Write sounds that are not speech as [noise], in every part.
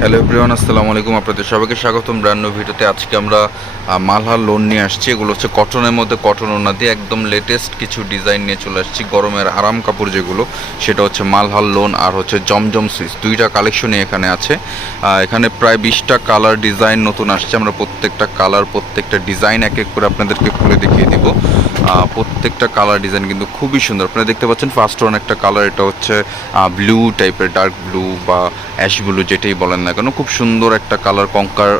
Hello everyone, আসসালামু আলাইকুম। আপনাদের সবাইকে স্বাগতম ব্র্যান্ড ভিডিওতে আজকে আমরা মালহার লোন নিয়ে আসছি। এগুলো হচ্ছে কটনের মধ্যে কটন ওনা দিয়ে একদম লেটেস্ট কিছু ডিজাইন নিয়ে চলে আসছি। গরমের আরাম কাপড় যেগুলো, সেটা হচ্ছে মালহার লোন আর হচ্ছে জমজম সুইচ। দুইটা কালেকশনই এখানে আছে। এখানে প্রায় বিশটা কালার ডিজাইন নতুন আসছে। আমরা প্রত্যেকটা কালার প্রত্যেকটা ডিজাইন এক এক করে আপনাদেরকে খুলে দেখিয়ে দিব। প্রত্যেকটা কালার ডিজাইন কিন্তু খুবই সুন্দর। আপনারা দেখতে পাচ্ছেন ফার্স্ট ওয়ান একটা কালার এটা হচ্ছে ব্লু টাইপের ডার্ক ব্লু বা অ্যাশ ব্লু যেটাই বলেন না কেন? খুব সুন্দর একটা কালার কঙ্কার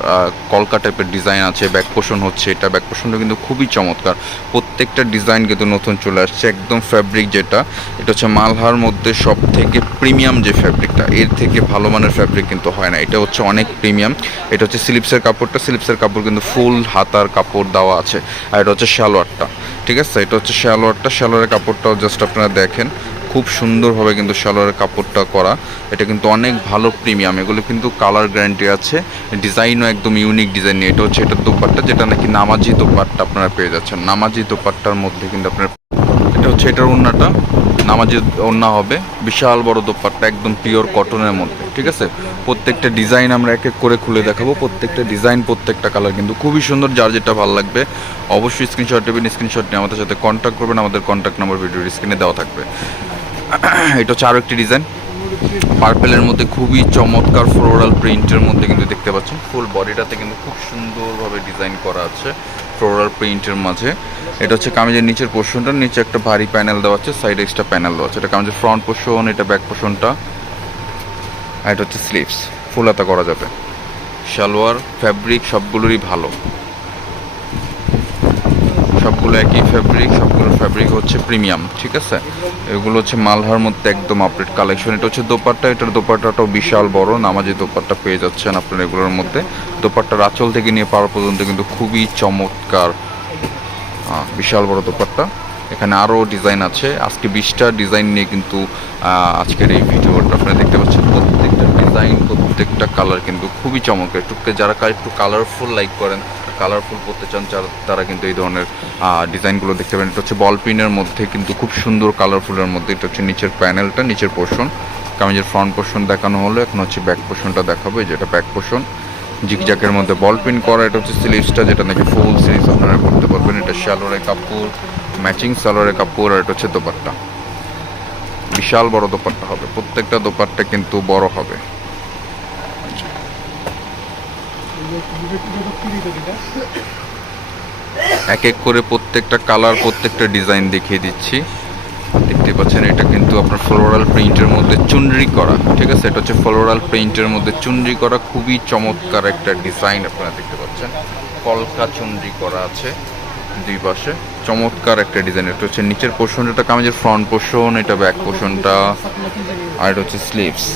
কলকা টাইপের ডিজাইন আছে ব্যাক পোষণ হচ্ছে এটা ব্যাক পোষণটা কিন্তু খুবই চমৎকার। প্রত্যেকটা ডিজাইন কিন্তু নতুন চলে আসছে, একদম ফ্যাব্রিক যেটা, এটা হচ্ছে মালহার মধ্যে সব থেকে প্রিমিয়াম যে ফ্যাব্রিকটা এর থেকে ভালো মানের ফ্যাব্রিক কিন্তু হয় না, এটা হচ্ছে অনেক প্রিমিয়াম এটা হচ্ছে স্লিপসের কাপড়টা স্লিপসের কাপড় কিন্তু ফুল হাতার কাপড় দেওয়া আছে, আর এটা হচ্ছে শালোয়ারটা ঠিক আছে? এটা হচ্ছে শালোয়ারটা শালোয়ারের কাপড়টাও জাস্ট আপনারা দেখেন। খুব সুন্দরভাবে কিন্তু সালোয়ারের কাপড়টা করা। এটা কিন্তু অনেক ভালো প্রিমিয়াম। এগুলো কিন্তু কালার গ্যারান্টি আছে। ডিজাইনও একদম ইউনিক ডিজাইন নিয়ে। এটা হচ্ছে এটার দোপাট্টা, যেটা নাকি নামাজি দোপাট্টা আপনারা পেয়ে যাচ্ছেন। নামাজি দোপাট্টার মধ্যে কিন্তু আপনার এটা হচ্ছে এটার ওড়নাটা নামাজি ওড়না হবে। বিশাল বড় দোপাট্টা, একদম পিওর কটনের মধ্যে। ঠিক আছে? প্রত্যেকটা ডিজাইন আমরা এক এক করে খুলে দেখাবো। প্রত্যেকটা ডিজাইন, প্রত্যেকটা কালার কিন্তু খুবই সুন্দর। যার যেটা ভালো লাগবে, অবশ্যই স্ক্রিনশট দেবেন স্ক্রিনশট নিয়ে আমাদের সাথে কন্ট্যাক্ট করবেন। আমাদের কন্ট্যাক্ট নাম্বার ভিডিওর স্ক্রিনে দেওয়া থাকবে। [clears throat] এটা হচ্ছে একটি ডিজাইন পার্পেলের মধ্যে খুবই চমৎকার ফ্লোরাল প্রিন্টের মধ্যে কিন্তু দেখতে পাচ্ছেন। ফুল বডিটাতে কিন্তু খুব সুন্দরভাবে ডিজাইন করা আছে ফ্লোরাল প্রিন্টের মাঝে। এটা হচ্ছে কামিজের নিচের পোর্শনটা নিচে একটা ভারী প্যানেল দেওয়া আছে সাইডে এক্সট্রা প্যানেল দেওয়া আছে। এটা কামিজের ফ্রন্ট পোর্শন এটা ব্যাক পোর্শনটা আর এটা হচ্ছে স্লিভস ফুলাতা করা যাবে। সালোয়ার ফ্যাব্রিক সবগুলোরই ভালো। সবগুলো একই ফ্যাব্রিক সবগুলো ফ্যাব্রিক হচ্ছে প্রিমিয়াম ঠিক আছে? এগুলো হচ্ছে মালহার মধ্যে একদম আপডেট কালেকশন এটা হচ্ছে দোপাট্টা, এটার দোপাট্টাটাও বিশাল বড় নামাজি দোপাট্টা পেয়ে যাচ্ছেন আপনারা এগুলোর মধ্যে। দোপাট্টার আঁচল থেকে নিয়ে পাওয়ার পর্যন্ত কিন্তু খুবই চমৎকার বিশাল বড় দোপাট্টা। এখানে আরও ডিজাইন আছে। আজকে বিশটা ডিজাইন নিয়ে কিন্তু আজকের এই ভিডিওটা আপনারা দেখতে পাচ্ছেন। প্রত্যেকটা ডিজাইন প্রত্যেকটা কালার কিন্তু খুবই চমৎকার। একটু যারা একটু কালারফুল লাইক করেন কালারফুল করতে চান তারা কিন্তু এই ধরনের ডিজাইনগুলো দেখতে পারেন। এটা হচ্ছে বল পিনের মধ্যে কিন্তু খুব সুন্দর কালারফুলের মধ্যে। এটা হচ্ছে নিচের প্যানেলটা নিচের পোর্শন কামিজের ফ্রন্ট পোর্শন দেখানো হলো। এখন হচ্ছে ব্যাক পোর্শনটা দেখাবো যেটা ব্যাক পোর্শন জিগজ্যাকের মধ্যে বল পিন করা, এটা হচ্ছে স্লিভসটা যেটা নাকি ফুল স্লিভস আপনারা করতে পারবেন। এটা সালোয়ারের কাপড় ম্যাচিং সালোয়ারের কাপড়, আর এটা হচ্ছে দোপাট্টা। বিশাল বড় দোপাট্টা হবে। প্রত্যেকটা দোপাট্টা কিন্তু বড় হবে। এক এক করে প্রত্যেকটা কালার প্রত্যেকটা ডিজাইন দেখিয়ে দিচ্ছি। দেখতে পাচ্ছেন, এটা কিন্তু আপনার ফ্লোরাল প্রিন্টের মধ্যে চুনরি করা, ঠিক আছে? এটা হচ্ছে ফ্লোরাল প্রিন্টের মধ্যে চুনরি করা, খুবই চমৎকার একটা ডিজাইন আপনারা দেখতে পাচ্ছেন। কলকা চুনরি করা আছে দুই পাশে, চমৎকার একটা ডিজাইন এটা হচ্ছে নিচের পোর্শন এটা কামিজের ফ্রন্ট পোর্শন এটা ব্যাক পোর্শনটা আর এটা হচ্ছে স্লিভস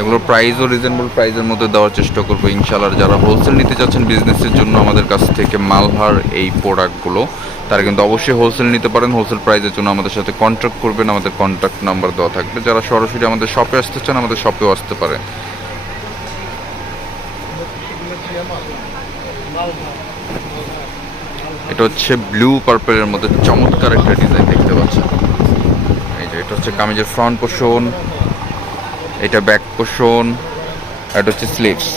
এগুলোর প্রাইসও রিজনেবল প্রাইসের মধ্যে দেওয়ার চেষ্টা করব। ইনশাল্লাহ যারা হোলসেল নিতে চাচ্ছেন বিজনেসের জন্য আমাদের কাছ থেকে মালহার এই প্রোডাক্টগুলো তারা কিন্তু অবশ্যই হোলসেল নিতে পারেন। হোলসেল প্রাইসের জন্য আমাদের সাথে কন্ট্যাক্ট করবেন। আমাদের কন্ট্যাক্ট নাম্বার দেওয়া থাকবে। যারা সরাসরি আমাদের শপে আসতে চান, আমাদের শপেও আসতে পারেন। এটা হচ্ছে ব্লু পার্পেলের মধ্যে চমৎকার একটা ডিজাইন দেখতে পাচ্ছেন। এই যে, এটা হচ্ছে কামিজের ফ্রন্ট পোর্শন এটা ব্যাক পোর্শন এটা হচ্ছে স্লিভস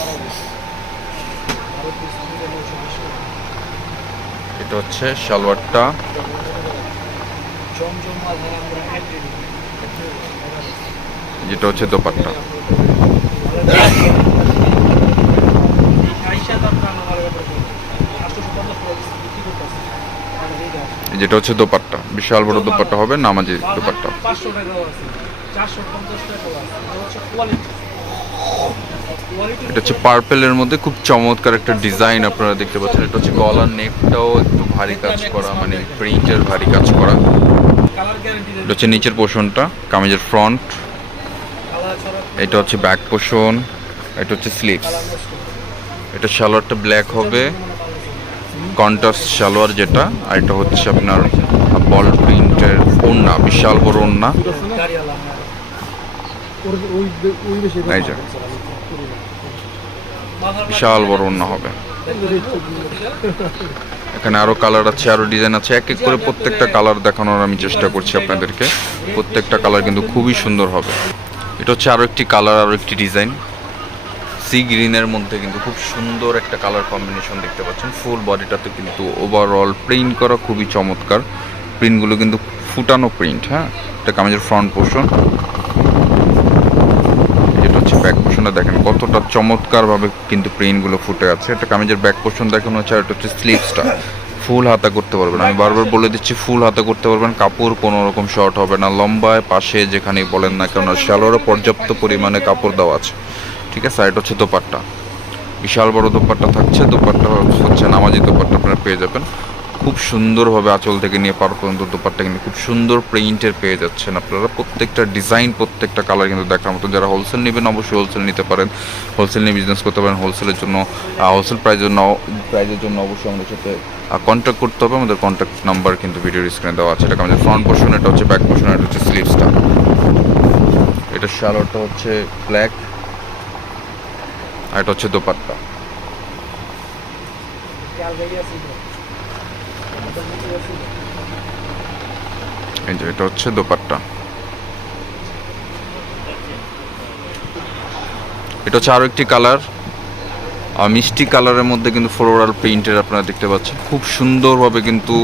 এটা হচ্ছে সালোয়ারটা। যেটা হচ্ছে দোপাট্টা। যেটা হচ্ছে দোপাট্টা। বিশাল বড় দোপাট্টা হবে, নামাজি দোপাট্টা। চারশো পঞ্চাশ টাকা এটা হচ্ছে কোয়ালিটি কোয়ালিটি এটা হচ্ছে পার্পেলের মধ্যে খুব চমৎকার একটা ডিজাইন আপনারা দেখতে পাচ্ছেন। এটা হচ্ছে গলার নেকটাও একটু ভারী কাজ করা মানে প্রিন্টের ভারী কাজ করা। এটা হচ্ছে নিচের পোর্শনটা কামিজের ফ্রন্ট এটা হচ্ছে ব্যাক পোর্শন এটা হচ্ছে স্লিভস কালার এটা সালোয়ারটা ব্ল্যাক হবে। কন্ট্রাস্ট সালোয়ার যেটা আর এটা হচ্ছে আপনার বল প্রিন্টের ওড়না বিশাল বড় ওড়না। বিশাল বড় ওড়না হবে। এখানে আরও কালার আছে, আরও ডিজাইন আছে। এক এক করে প্রত্যেকটা কালার দেখানোর আমি চেষ্টা করছি আপনাদেরকে। প্রত্যেকটা কালার কিন্তু খুবই সুন্দর হবে। এটা হচ্ছে আরও একটি কালার আরও একটি ডিজাইন সি গ্রিনের মধ্যে কিন্তু খুব সুন্দর একটা কালার কম্বিনেশন দেখতে পাচ্ছেন। ফুল বডিটাতে কিন্তু ওভারঅল প্রিন্ট করা খুবই চমৎকার। প্রিন্টগুলো কিন্তু ফুটানো প্রিন্ট হ্যাঁ? এটা কামিজের ফ্রন্ট পোর্শন পোর্শনটা দেখেন কতটা চমৎকারভাবে কিন্তু প্রিন্টগুলো ফুটে আছে। এটা কামিজের ব্যাক পোর্শন দেখানো হচ্ছে, আর এটা হচ্ছে স্লিভসটা ফুল হাতা করতে পারবেন। আমি বারবার বলে দিচ্ছি, ফুল হাতা করতে পারবেন। কাপড় কোনো রকম শর্ট হবে না। লম্বায়, পাশে যেখানেই বলেন না কেন শালোয়ারও পর্যাপ্ত পরিমাণে কাপড় দেওয়া আছে। ঠিক আছে? এটা হচ্ছে দোপাট্টা। বিশাল বড় দোপাট্টা থাকছে। দোপাট্টা হচ্ছে নামাজি দোপাট্টা, আপনারা পেয়ে যাবেন। খুব সুন্দরভাবে আঁচল থেকে নিয়ে পার পর্যন্ত দোপাট্টা কিন্তু খুব সুন্দর প্রিন্টের পেয়ে যাচ্ছেন আপনারা। প্রত্যেকটা ডিজাইন, প্রত্যেকটা কালার কিন্তু দেখার মতো। যারা হোলসেল নেবেন, অবশ্যই হোলসেল নিতে পারেন। হোলসেল নিয়ে বিজনেস করতে পারেন হোলসেলের জন্য হোলসেল প্রাইজের জন্য প্রাইজের জন্য অবশ্যই আমাদের সাথে কন্ট্যাক্ট করতে হবে। আমাদের কন্ট্যাক্ট নাম্বার কিন্তু ভিডিওর স্ক্রিনে দেওয়া আছে। এটা আমাদের ফ্রন্ট পোর্শন এটা হচ্ছে ব্যাক পোর্শন এটা হচ্ছে স্লিভসটা এটা শালোয়ারটা হচ্ছে ব্ল্যাক আর এটা হচ্ছে দোপাট্টা খেয়াল রেখে আছে তো। আমাদের মধ্যে আছে তো। এই যে, এটা হচ্ছে দোপাট্টা। এটা হচ্ছে আরও একটি কালার। মিষ্টি কালারের মধ্যে কিন্তু ফ্লোরাল প্রিন্টের আপনারা দেখতে পাচ্ছেন। খুব সুন্দরভাবে কিন্তু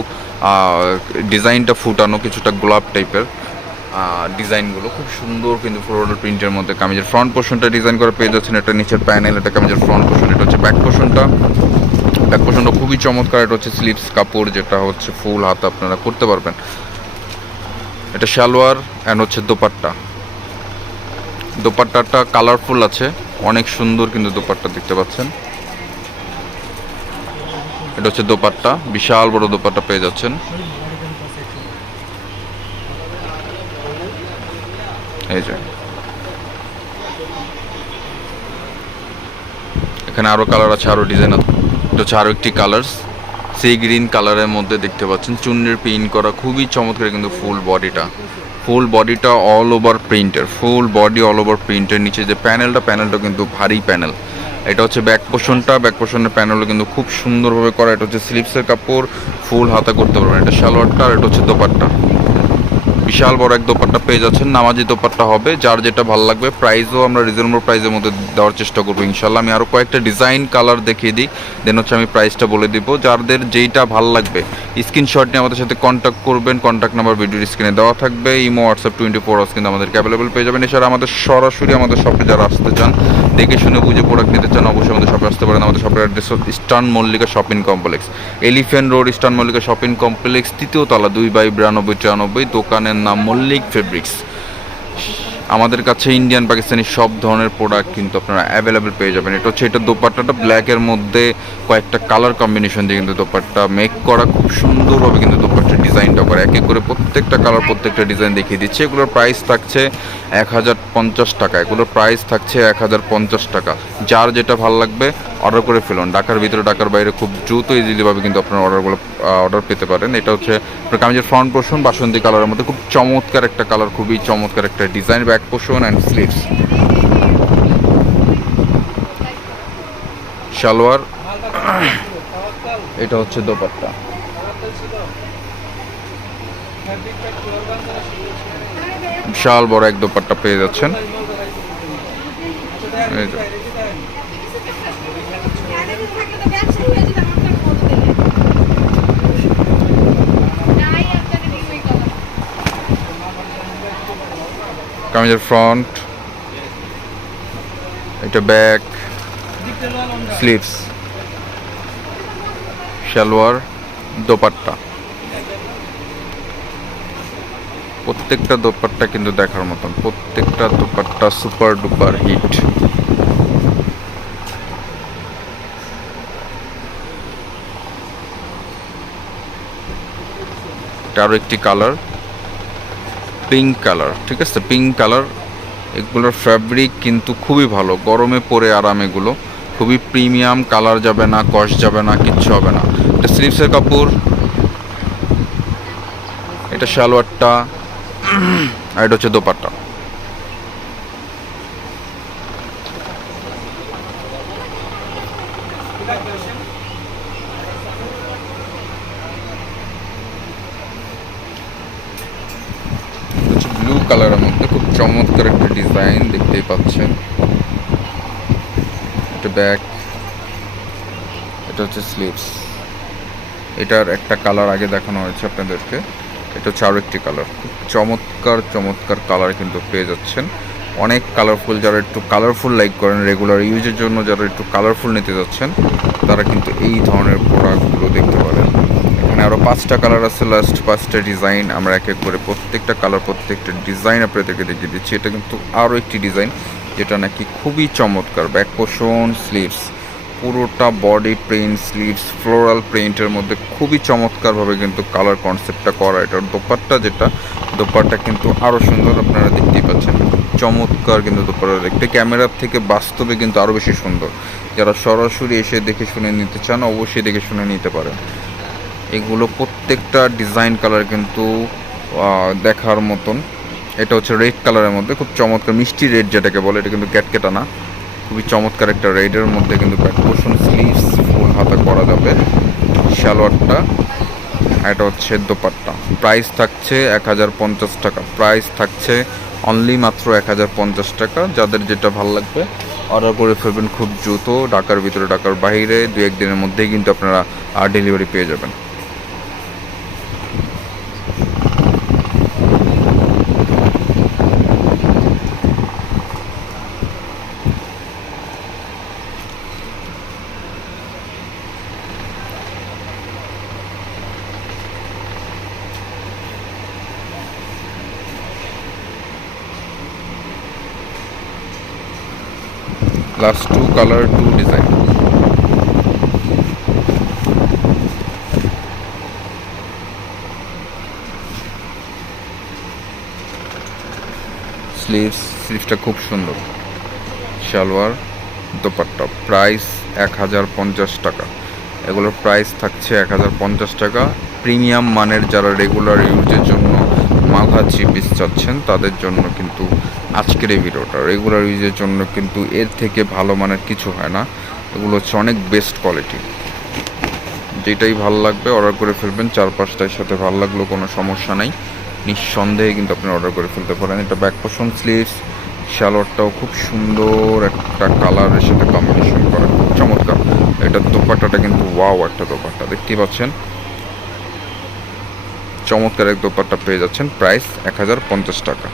ডিজাইনটা ফুটানো কিছুটা গোলাপ টাইপের ডিজাইনগুলো। খুব সুন্দর কিন্তু ফ্লোরাল প্রিন্টের মধ্যে কামিজের ফ্রন্ট পোর্শনটা ডিজাইন করে পেয়ে যাচ্ছেন। এটা নিচের প্যানেল এটা কামিজের ফ্রন্ট পোর্শন এটা হচ্ছে ব্যাক পোর্শনটা ব্যাক পোর্শনটা খুবই চমৎকার এটা হচ্ছে স্লিভস কাপড়, যেটা হচ্ছে ফুল হাত, আপনারা করতে পারবেন। এটা সালোয়ার অ্যান্ড হচ্ছে দোপাট্টা। দোপাট্টাটা কালারফুল আছে, অনেক সুন্দর কিন্তু দোপাট্টা দেখতে পাচ্ছেন। এটা হচ্ছে দোপাট্টা, বিশাল বড় দোপাট্টা পেয়ে যাচ্ছেন। এই যে। এখানে আরও কালার আছে, আরও ডিজাইন আছে। এটা হচ্ছে আরও একটি কালার্স সেই গ্রিন কালারের মধ্যে দেখতে পাচ্ছেন। চুন্নির প্রিন্ট করা খুবই চমৎকার কিন্তু ফুল বডিটা ফুল বডিটা অল ওভার প্রিন্টের ফুল বডি অল ওভার প্রিন্টের নিচে যে প্যানেলটা প্যানেলটা কিন্তু ভারী প্যানেল এটা হচ্ছে ব্যাক পোর্শনটা ব্যাক পোর্শনের প্যানেলও কিন্তু খুব সুন্দরভাবে করা। এটা হচ্ছে স্লিপসের কাপড় ফুল হাতা করতে পারবেন। এটা সালোয়ারটা আর এটা হচ্ছে দোপাট্টা। বিশাল বড় এক দোপাট্টা পেয়ে যাচ্ছেন, নামাজি দোপাট্টা হবে, যার যেটা ভালো লাগবে প্রাইসও আমরা রিজনেবল প্রাইসের মধ্যে দেওয়ার চেষ্টা করব, ইনশাল্লাহ। আমি আরও কয়েকটা ডিজাইন কালার দেখিয়ে দিই দেন হচ্ছে আমি প্রাইসটা বলে দিব। যাদের যেইটা ভালো লাগবে স্ক্রিনশট নিয়ে আমাদের সাথে কন্ট্যাক্ট করবেন কন্ট্যাক্ট নাম্বার ভিডিওর স্ক্রিনে দেওয়া থাকবে Imo WhatsApp twenty four hours কিন্তু আমাদেরকে অ্যাভেলেবল পেয়ে যাবেন। এছাড়া আমাদের সরাসরি আমাদের শপে যারা আসতে চান দেখে শুনে বুঝে প্রোডাক্ট নিতে চান, অবশ্যই আমাদের শপে আসতে পারেন। আমাদের শপের address Eastern Mallika shopping complex Elephant Road Eastern Mallika shopping complex তৃতীয় তলা, দুই বাই বিরানব্বই, তিরানব্বই, দোকানের নাম মল্লিক ফেব্রিক্স আমাদের কাছে ইন্ডিয়ান পাকিস্তানি সব ধরনের প্রোডাক্ট কিন্তু আপনারা অ্যাভেলেবেল পেয়ে যাবেন। এটা হচ্ছে, এটা দোপাট্টাটা ব্ল্যাকের মধ্যে কয়েকটা কালার কম্বিনেশন দিয়ে কিন্তু দোপাট্টা মেক করা খুব সুন্দরভাবে কিন্তু দোপাট্টার ডিজাইনটা করে, এক এক করে প্রত্যেকটা কালার প্রত্যেকটা ডিজাইন দেখিয়ে দিচ্ছে। এগুলোর প্রাইস থাকছে এক হাজার পঞ্চাশ টাকা। এগুলোর প্রাইস থাকছে এক হাজার পঞ্চাশ টাকা। যার যেটা ভালো লাগবে অর্ডার করে ফেলুন। ঢাকার ভিতরে, ঢাকার বাইরে খুব দ্রুত ইজিলিভাবে কিন্তু আপনার অর্ডারগুলো অর্ডার পেতে পারেন। এটা হচ্ছে আপনার কামিজের ফ্রন্ট পোর্শন বাসন্তী কালারের মধ্যে খুব চমৎকার একটা কালার খুবই চমৎকার একটা design back portion and sleeves salwar, এটা হচ্ছে দোপাট্টা তাওয়াক্কাল ছিল ফ্যাব্রিকটা পিওর বাংলা ছিল বিশাল বড় এক দোপাট্টা পেয়ে যাচ্ছেন। কামিজের ফ্রন্ট এটা ব্যাক স্লিভস সালোয়ার দোপাট্টা। প্রত্যেকটা দোপাট্টা কিন্তু দেখার মতন। প্রত্যেকটা দোপাট্টা সুপার ডুপার হিট আরও একটি কালার পিঙ্ক কালার ঠিক আছে? পিঙ্ক কালার এগুলোর ফ্যাব্রিক কিন্তু খুবই ভালো। গরমে পরে আরাম এগুলো। খুবই প্রিমিয়াম কালার যাবে না কস যাবে না, কিচ্ছু হবে না। এটা স্লিভসের কাপড়। এটা সালোয়ারটা। আর এটা হচ্ছে দোপাট্টা। ব্লু কালারের মধ্যে খুব চমৎকার একটা ডিজাইন দেখতেই পাচ্ছেন। এটা ব্যাক এটা হচ্ছে স্লিভস এটার একটা কালার আগে দেখানো হয়েছে আপনাদেরকে। এটা হচ্ছে আরও একটি কালার খুব চমৎকার চমৎকার কালার কিন্তু পেয়ে যাচ্ছেন। অনেক কালারফুল যারা একটু কালারফুল লাইক করেন রেগুলার ইউজের জন্য যারা একটু কালারফুল নিতে যাচ্ছেন, তারা কিন্তু এই ধরনের প্রোডাক্টগুলো দেখতে পারেন। এখানে আরও পাঁচটা কালার আছে লাস্ট পাঁচটা ডিজাইন আমরা এক এক করে প্রত্যেকটা কালার প্রত্যেকটা ডিজাইন আপনাদেরকে দেখিয়ে দিচ্ছি। এটা কিন্তু আরও একটি ডিজাইন যেটা নাকি খুবই চমৎকার। ব্যাক পোষণ স্লিভস পুরোটা বডি প্রিন্ট স্লিভস ফ্লোরাল প্রিন্টের মধ্যে খুবই চমৎকারভাবে কিন্তু কালার কনসেপ্টটা করা। এটার দোপাট্টা যেটা, দোপাট্টা কিন্তু আরও সুন্দর আপনারা দেখতেই পাচ্ছেন। চমৎকার কিন্তু দোপাট্টা দেখতে ক্যামেরার থেকে বাস্তবে কিন্তু আরও বেশি সুন্দর। যারা সরাসরি এসে দেখে শুনে নিতে চান, অবশ্যই দেখে শুনে নিতে পারেন। এগুলো প্রত্যেকটা ডিজাইন কালার কিন্তু দেখার মতন। এটা হচ্ছে রেড কালারের মধ্যে। খুব চমৎকার, মিষ্টি রেড যেটাকে বলে, এটা কিন্তু ক্যাটকেটা না। খুবই চমৎকার একটা রেডের মধ্যে কিন্তু ব্যাক স্লিভস ফুল হাতা করা যাবে। সালোয়ারটা এটা হচ্ছে দোপাট্টা। প্রাইস থাকছে এক হাজার পঞ্চাশ টাকা। প্রাইস থাকছে অনলি মাত্র এক হাজার পঞ্চাশ টাকা। যাদের যেটা ভালো লাগবে অর্ডার করে ফেলবেন খুব দ্রুত। ঢাকার ভিতরে, ঢাকার বাইরে দু একদিনের মধ্যেই কিন্তু আপনারা ডেলিভারি পেয়ে যাবেন। Last two colour two design sleeves স্লিভসটা খুব সুন্দর। সালোয়ার, দোপাট্টা। প্রাইস এক হাজার পঞ্চাশ টাকা। এগুলোর প্রাইস থাকছে এক হাজার পঞ্চাশ টাকা। প্রিমিয়াম মানের যারা রেগুলার ইউজের জন্য মালহা থ্রি পিস চাচ্ছেন, তাদের জন্য কিন্তু আজকের এই ভিডিওটা। রেগুলার ইউজের জন্য কিন্তু এর থেকে ভালো মানের কিছু হয় না। এগুলো হচ্ছে অনেক বেস্ট কোয়ালিটি যেটাই ভালো লাগবে অর্ডার করে ফেলবেন চার পাঁচটার সাথে ভালো লাগল কোনো সমস্যা নাই। নিঃসন্দেহে কিন্তু আপনি অর্ডার করে ফেলতে পারেন। এটা ব্যাক পোষণ স্লিভস শালোয়ারটাও খুব সুন্দর একটা কালারের সাথে কম্বিনেশন করা। খুব চমৎকার। এটার দোপাট্টাটা কিন্তু ওয়াও একটা দোপাট্টা। দেখতেই পাচ্ছেন? চমৎকার এক দোপাট্টা পেয়ে যাচ্ছেন। প্রাইস এক হাজার পঞ্চাশ টাকা।